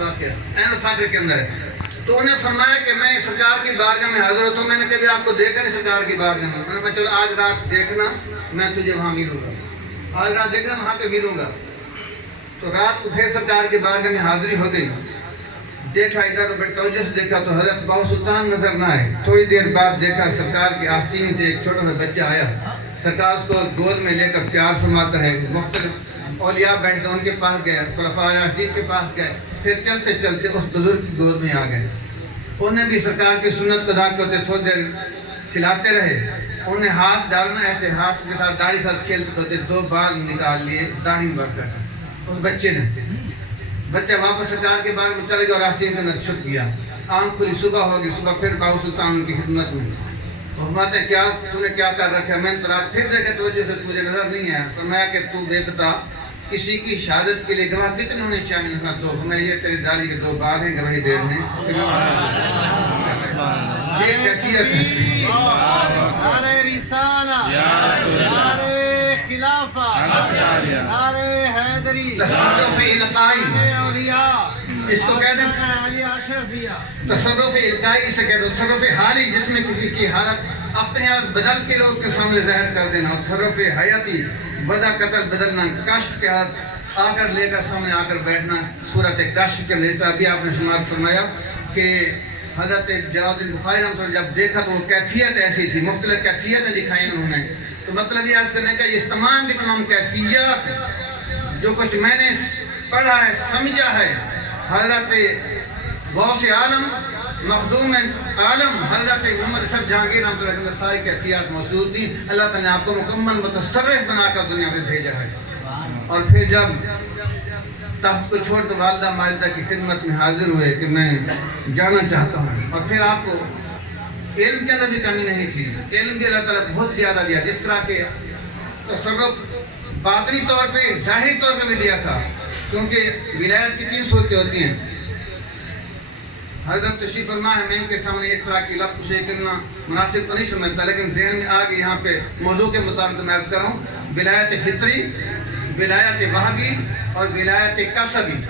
واقعہ عین الفجر کے اندر ہے. تو انہیں فرمایا کہ میں سرکار کی بارگاہ میں حاضر ہوتا ہوں. میں نے کبھی آپ کو دیکھا نہیں سرکار کی بارگاہ میں. میں نے کہا چلو آج رات دیکھنا میں تجھے وہاں ملوں گا, آج رات دیکھنا وہاں پہ ملوں گا. تو رات کو پھر سرکار کی بارگاہ میں حاضری ہو گئی. دیکھا ادھر بڑی توجہ سے دیکھا تو حضرت باؤ سلطان نظر نہ آئے. تھوڑی دیر بعد دیکھا سرکار کی آستین سے ایک چھوٹا سا بچہ آیا. سرکار اس کو گود میں لے کر پیار فرماتا ہے. مختلف اولیاء بیٹھتے ان کے پاس گئے, خلفائے راشدین کے پاس گئے, پھر چلتے چلتے اس بزرگ کی گود میں آ گئے. انہیں بھی سرکار کی سنت کو ادا کرتے تھوڑی دیر کھلاتے رہے. انہیں ہاتھ ڈالنا ایسے ہاتھ کے ساتھ داڑھی ساتھ کھیلتے کرتے 2 بال نکال لیے داڑھی میں بڑھ کر اس بچے نے. بچہ واپس سرکار کے بارے میں چلے گیا اور آستین کے اندر چھپ گیا. آنکھ کھلی, صبح ہوگی. صبح پھر باؤ سلطان ان کی خدمت میں فرماتے ہیں کیا تو نے کیا کر رکھا ہے؟ میں نے رات پھر دیکھا توجہ سے مجھے نظر نہیں آیا. فرمایا کہ تو بے بتا کسی کی شہادت کے لیے گواہ کتنے ہونے چاہیے؟ تو فرمایا یہ تیری داڑھی کے 2 بال ہیں گواہی دے رہے ہیں. یہ کیفیت ہے. نعرہ رسالہ, نعرہ خلافہ, نعرہ حیدری, تصرف القائی, نعرہ اولیاء, اس کو کہتے ہیں علی اشرفیہ. تصرف القائی سے کہتے ہیں تصرف حالی, جس میں کسی کی حالت اپنی حالت بدل کے لوگ کے سامنے ظاہر کر دینا. اور تصرف حیاتی ودا قتل بدلنا, کشف کے ہاتھ آ کر لے کر سامنے آ کر بیٹھنا. صورت کشف کے اندر ابھی آپ نے سماعت فرمایا کہ حضرت جلال الدین بخاری رحمۃ اللہ جب دیکھا تو وہ کیفیت ایسی تھی, مختلف کیفیتیں دکھائی انہوں نے. تو مطلب یہ عرض کرنے کا یہ تمام کی تمام کیفیت جو کچھ میں نے پڑھا ہے سمجھا ہے, حضرت غوث عالم مخدوم عالم حضرت محمد صاحب جہانگیر رحمۃ اللہ کے اندر ساری کیفیات موجود تھیں. اللہ تعالیٰ نے آپ کو مکمل متصرف بنا کر دنیا میں بھیجا ہے. اور پھر جب تخت کو چھوڑ کر والدہ ماجدہ کی خدمت میں حاضر ہوئے کہ میں جانا چاہتا ہوں. اور پھر آپ کو علم کے اندر بھی کمی نہیں تھی, علم بھی اللہ تعالیٰ بہت زیادہ دیا. جس طرح کے تصرف باطنی طور پہ ظاہری طور پہ بھی دیا تھا, کیونکہ ولایت کی 3 صورتیں ہوتی ہیں. حضرت تشریف فرما ہے, میں ان کے سامنے اس طرح کی لفظ کشی کرنا مناسب تو نہیں سمجھتا, لیکن ذہن میں آگے یہاں پہ موضوع کے مطابق میں عرض کر رہا ہوں. ولایت فطری, ولایت وہابی اور ولایت قصبی.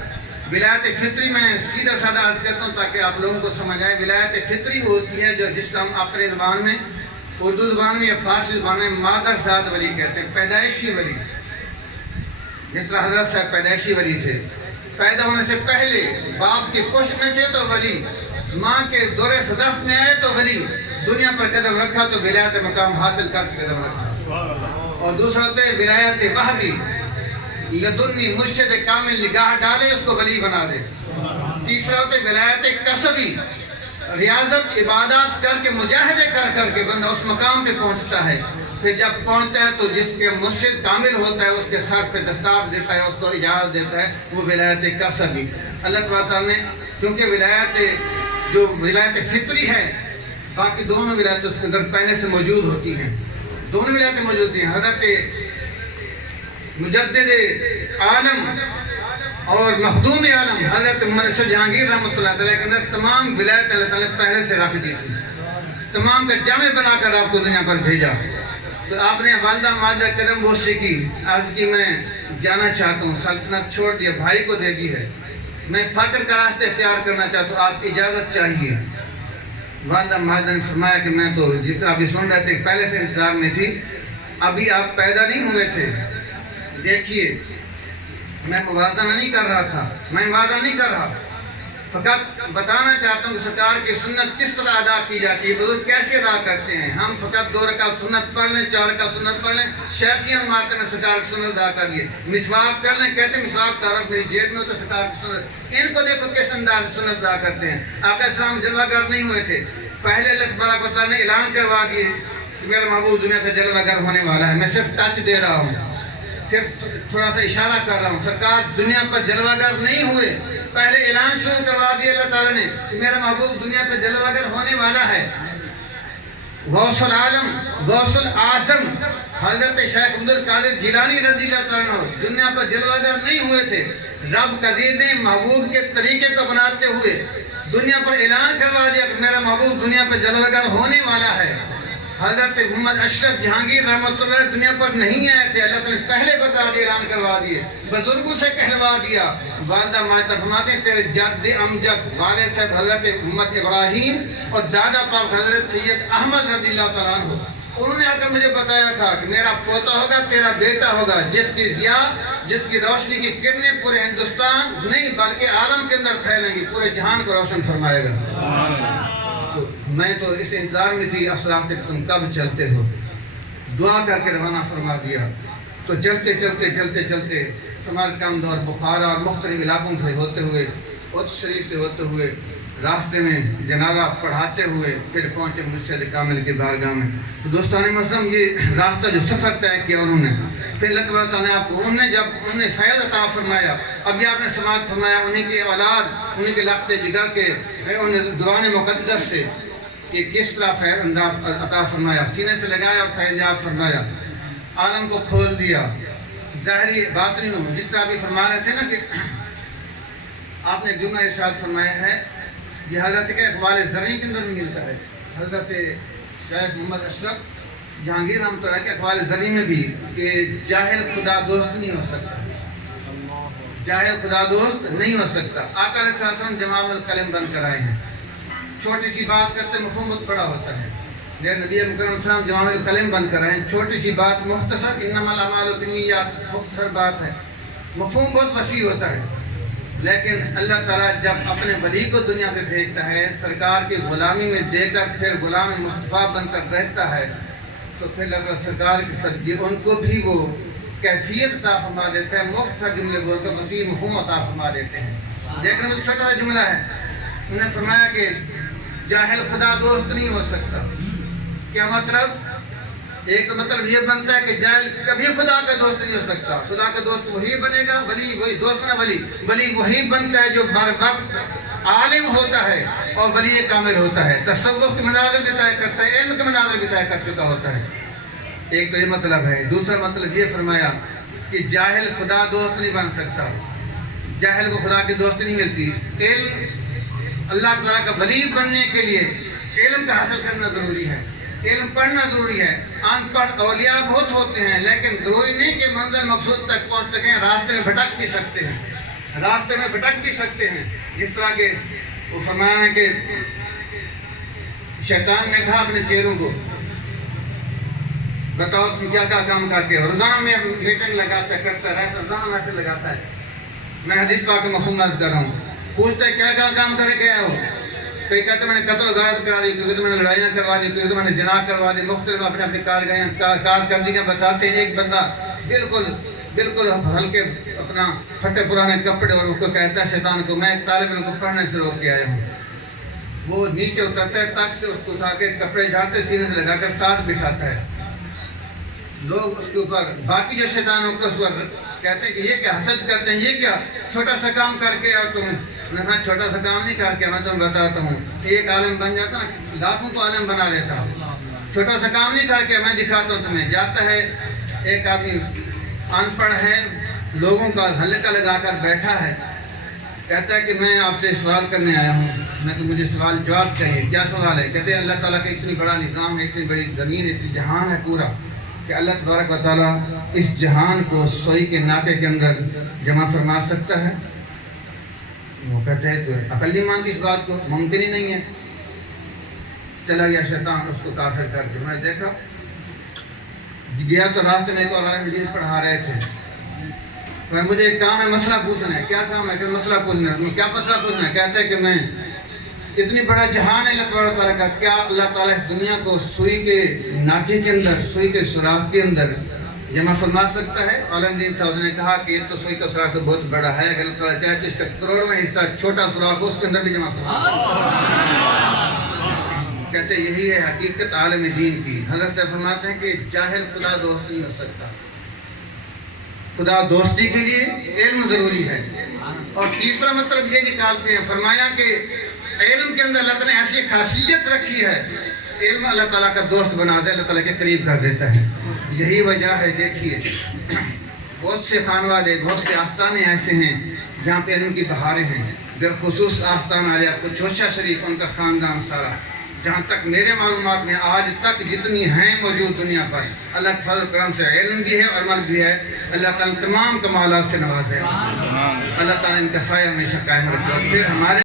ولایت فطری میں سیدھا سادہ عرض کرتا ہوں تاکہ آپ لوگوں کو سمجھ آئے. ولایت فطری ہوتی ہے جس کو ہم اپنے زبان میں, اردو زبان میں یا فارسی زبان میں مادر ذات ولی کہتے ہیں, پیدائشی ولی. جس طرح حضرت صاحب پیدائشی ولی تھے, پیدا ہونے سے پہلے باپ کے پشت میں تھے تو ولی, ماں کے دور صدف میں آئے تو ولی, دنیا پر قدم رکھا تو ولایت مقام حاصل کر کے قدم رکھا. اور دوسرا ہوتا ہے ولایت وہابی, لدنی مرشد کامل نگاہ ڈالے اس کو ولی بنا دے. تیسرا ہوتا ہے ولایت قصبی, ریاضت عبادات کر کے مجاہدے کر کر کے بندہ اس مقام پہ پہنچتا ہے. پھر جب پہنچتا ہے تو جس کے مرشد کامل ہوتا ہے اس کے سر پہ دستار دیتا ہے, اس کو اجازت دیتا ہے, وہ ولایت قصبی. اللہ تعالیٰ نے کیونکہ ولایت جو ولایت فطری ہے, باقی دونوں ولایت اس کے اندر پہلے سے موجود ہوتی ہیں, دونوں ولایتیں موجود ہیں. حضرت مجدد عالم اور مخدوم عالم حضرت محمد صاحب جہانگیر رحمۃ اللہ تعالیٰ کے اندر تمام ولایت اللہ تعالیٰ نے پہلے سے رکھ دی تھی, تمام کا جامع بنا کر آپ کو دنیا پر بھیجا. تو آپ نے والدہ ماجدہ قدم بوسی کی, آج کی میں جانا چاہتا ہوں, سلطنت چھوڑ دیا, بھائی کو دے دی ہے, میں فقر کا راستہ اختیار کرنا چاہتا ہوں, آپ کی اجازت چاہیے. والدہ ماجدہ نے فرمایا کہ میں تو جتنا ابھی سن رہے تھے پہلے سے انتظار میں تھی, ابھی آپ پیدا نہیں ہوئے تھے. دیکھیے میں موازنہ نہیں کر رہا تھا, میں وعدہ نہیں کر رہا, فقط بتانا چاہتا ہوں کہ سرکار کی سنت کس طرح ادا کی جاتی ہے, بزرگ کیسے ادا کرتے ہیں. ہم فقط 2 رکعت سنت پڑھ لیں, 4 رکعت سنت پڑھ لیں, شیخیاں مارتے ہیں سرکار کی سنت ادا کر لیے. مسواک کر لیں, کہتے ہیں مسواک تارک میری جیب میں ہو تو سرکار کی سنت. ان کو دیکھو کس انداز سے سنت ادا کرتے ہیں. آقا السلام جلوہ گر نہیں ہوئے تھے, پہلے اللہ تبارک و تعالیٰ نے اعلان کروا دیے کہ میرا محبوب دنیا پہ جلوہ گر ہونے والا ہے. میں صرف ٹچ دے رہا ہوں, صرف تھوڑا سا اشارہ کر رہا ہوں. سرکار دنیا پر جلوہ گر نہیں ہوئے, پہلے اعلان شروع کروا دیا اللہ تعالیٰ نے کہ میرا محبوب دنیا پر جلوہ گر ہونے والا ہے. غوث العالم, غوث الاعظم حضرت شیخ عبد القادر جیلانی رضی اللہ تعالیٰ عنہ دنیا پر جلوہ گر نہیں ہوئے تھے. رب قدیر نے محبوب کے طریقے کو بناتے ہوئے دنیا پر اعلان کروا دیا کہ میرا محبوب دنیا پر جلوہ گر ہونے والا ہے. حضرت محمد اشرف جہانگیر رحمۃ اللہ علیہ دنیا پر نہیں آئے تھے، اللہ تعالیٰ نے پہلے بتا دیا، اعلان کروا دیے، بزرگوں سے کہلوا دیا۔ والدہ ماجدہ فرماتے ہیں تیرے جد امجد والد صاحب حضرت محمد ابراہیم اور دادا پاک حضرت سید احمد رضی اللہ تعالیٰ عنہ، انہوں نے آ کر مجھے بتایا تھا کہ میرا پوتا ہوگا، تیرا بیٹا ہوگا، جس کی ضیاء، جس کی روشنی کی کرنیں پورے ہندوستان نہیں بلکہ عالم کے اندر پھیلیں گی، پورے جہان کو روشن فرمائے گا۔ تو میں تو اس انتظار میں تھی افسراف کہ تم کب چلتے ہو، دعا کر کے روانہ فرما دیا۔ تو چلتے چلتے سمرقند اور بخارا اور مختلف علاقوں سے ہوتے ہوئے، قدس شریف سے ہوتے ہوئے، راستے میں جنازہ پڑھاتے ہوئے پھر پہنچے مرشد کامل کی بارگاہ میں۔ تو دوستان معظم، یہ راستہ جو سفر طے کیا انہوں نے، پھر اللہ تعالیٰ نے آپ کو انہوں نے فیض عطا فرمایا۔ ابھی آپ نے سماعت فرمایا انہی کی اولاد، انہی کے لخت جگر کے دعان مقدس سے کہ کس طرح فیض عطا فرمایا، سینے سے لگایا اور فیضیاب فرمایا، عالم کو کھول دیا، ظاہری باطنی ہوں۔ جس طرح ابھی فرما رہے تھے نا کہ آپ نے جملہ ارشاد فرمایا ہے، یہ حضرت کے اقوال زرعی کے اندر بھی ملتا ہے، حضرت شیخ محمد اشرف جہانگیر رحمۃ اللہ کے اقوال زرعی میں بھی، کہ جاہل خدا دوست نہیں ہو سکتا، جاہل خدا دوست نہیں ہو سکتا۔ آقا علیہ السلام جمام القلم بن کر آئے ہیں، چھوٹی سی بات کرتے مفہوم بہت بڑا ہوتا ہے، لیکن نبی مکرم السلام جمام القلم بن کر آئے ہیں، چھوٹی سی بات مختصر، انما الاعمال بالنیات، مختصر بات ہے، مفہوم بہت وسیع ہوتا ہے۔ لیکن اللہ تعالیٰ جب اپنے ولی کو دنیا پہ بھیجتا ہے، سرکار کی غلامی میں دے کر پھر غلام مصطفیٰ بن کر رہتا ہے، تو پھر اللہ تعالیٰ سرکار کی صدقے ان کو بھی وہ کیفیت عطا فرما دیتا ہے، مختصر جملے بول کر وسیع مفہوم عطا فرما دیتے ہیں۔ دیکھنے میں چھوٹا سا جملہ ہے، انہوں نے فرمایا کہ جاہل خدا دوست نہیں ہو سکتا۔ کیا مطلب؟ ایک تو مطلب یہ بنتا ہے کہ جاہل کبھی خدا کا دوست نہیں ہو سکتا، خدا کا دوست وہی بنے گا، ولی وہی دوست نہ ولی وہی بنتا ہے جو بر وقت عالم ہوتا ہے اور ولی کامل ہوتا ہے، تصوف کے مناظر بھی طے کرتا ہے، علم کے مناظر بھی طے کر چکا ہوتا ہے۔ ایک تو یہ مطلب ہے۔ دوسرا مطلب یہ فرمایا کہ جاہل خدا دوست نہیں بن سکتا، جاہل کو خدا کی دوستی نہیں ملتی۔ علم اللہ تعالیٰ کا ولی بننے کے لیے علم کا حاصل کرنا ضروری ہے، علم پڑھنا ضروری ہے۔ ان پڑھ اولیاء بہت ہوتے ہیں، لیکن ضروری نہیں کہ منزل مقصود تک پہنچ سکیں، راستے میں بھٹک بھی سکتے ہیں، راستے میں بھٹک بھی سکتے ہیں۔ جس طرح کے وہ فرمایا ہے کہ شیطان نے کہا اپنے چیلوں کو، بتاؤ تم کیا کیا کام کر کے، روزانہ میں میٹنگ لگاتا ہے، کرتا رہتا، روزانہ محفل لگاتا ہے۔ میں حدیث پاک میں مفہوم عرض کر رہا ہوں، پوچھتا ہے کیا کیا کام کرے گیا ہو، کئی کہتے میں نے قتل و غارت کرا دی، کیونکہ میں نے لڑائیاں کروا دی، کیونکہ میں نے زنا کروا دی، مختلف اپنے اپنی کارکردگیاں بتاتے ہیں۔ ایک بندہ بالکل ہلکے اپنا پھٹے پرانے کپڑے، اور اس کو کہتا ہے شیطان کو، میں طالب علم کو پڑھنے سے روک کے آیا ہوں۔ وہ نیچے اترتا ہے، تخت سے اس کو اٹھا کے کپڑے جھاڑتے، سینے سے لگا کر ساتھ بٹھاتا ہے۔ لوگ اس کے اوپر باقی جو شیطانوں کو اس پر کہتے ہیں کہ یہ کیا حسد کرتے ہیں، یہ کیا چھوٹا سا کام کر کے اور تم، میں چھوٹا سا کام نہیں کر کے، میں تمہیں بتاتا ہوں کہ ایک عالم بن جاتا نا، لاکھوں کو عالم بنا لیتا ہوں۔ چھوٹا سا کام نہیں کر کے میں دکھاتا ہوں تمہیں۔ جاتا ہے ایک آدمی ان پڑھ ہے، لوگوں کا حلقہ لگا کر بیٹھا ہے، کہتا ہے کہ میں آپ سے سوال کرنے آیا ہوں، میں تو مجھے سوال جواب چاہیے۔ کیا سوال ہے؟ کہتے ہیں اللہ تعالیٰ کا اتنی بڑا نظام ہے، اتنی بڑی زمین، اتنی جہان ہے پورا، کہ اللہ تبارک و تعالیٰ اس جہان کو سوئی کے ناکے کے اندر جمع فرما سکتا ہے؟ وہ کہتے ہیں تو عقل نہیں مانتی اس بات کو، ممکن ہی نہیں ہے۔ چلا گیا شیطان اس کو کافر کر کے۔ میں نے دیکھا گیا تو راستے میں ایک اور عالم دین پڑھا رہے تھے، تو مجھے ایک کام ہے، مسئلہ پوچھنا ہے۔ کیا کام ہے؟ کہ مسئلہ پوچھنا ہے۔ کیا مسئلہ پوچھنا ہے؟ کہتے ہیں کہ میں اتنی بڑا جہان ہے اللہ تعالیٰ کا، کیا اللہ تعالیٰ اس دنیا کو سوئی کے ناکے کے اندر، سوئی کے سوراخ کے اندر جمع فرما سکتا ہے؟ عالم دین صاحب نے کہا کہ یہ تو سوئی کا سوراخ تو بہت بڑا ہے، اگر اللہ تعالیٰ چاہے تو اس کا کروڑواں حصہ چھوٹا سوراخ اس کے اندر بھی جمع فرما کہتے ہیں یہی ہے حقیقت عالم دین کی۔ حضرت سے فرماتے ہیں کہ جاہل خدا دوست نہیں ہو سکتا، خدا دوستی کے لیے علم ضروری ہے۔ اور تیسرا مطلب یہ نکالتے ہیں، فرمایا کہ علم کے اندر اللہ تعالیٰ نے ایسی خاصیت رکھی ہے، علم اللہ تعالیٰ کا دوست بنا دے، اللہ تعالیٰ کے قریب کر دیتا ہے۔ یہی وجہ ہے، دیکھیے بہت سے خانوادے، بہت سے آستانے ایسے ہیں جہاں پہ علم کی بہاریں ہیں۔ بالخصوص آستان عالیہ کو چوشا شریف، ان کا خاندان سارا جہاں تک میرے معلومات میں آج تک جتنی ہیں موجود دنیا پر، اللہ کے فضل کرم سے علم بھی ہے اور عمل بھی ہے۔ اللہ تعالیٰ تمام کمالات سے نوازے، اللہ تعالیٰ ان کا سایہ ہمیشہ قائم رکھے، اور پھر ہمارے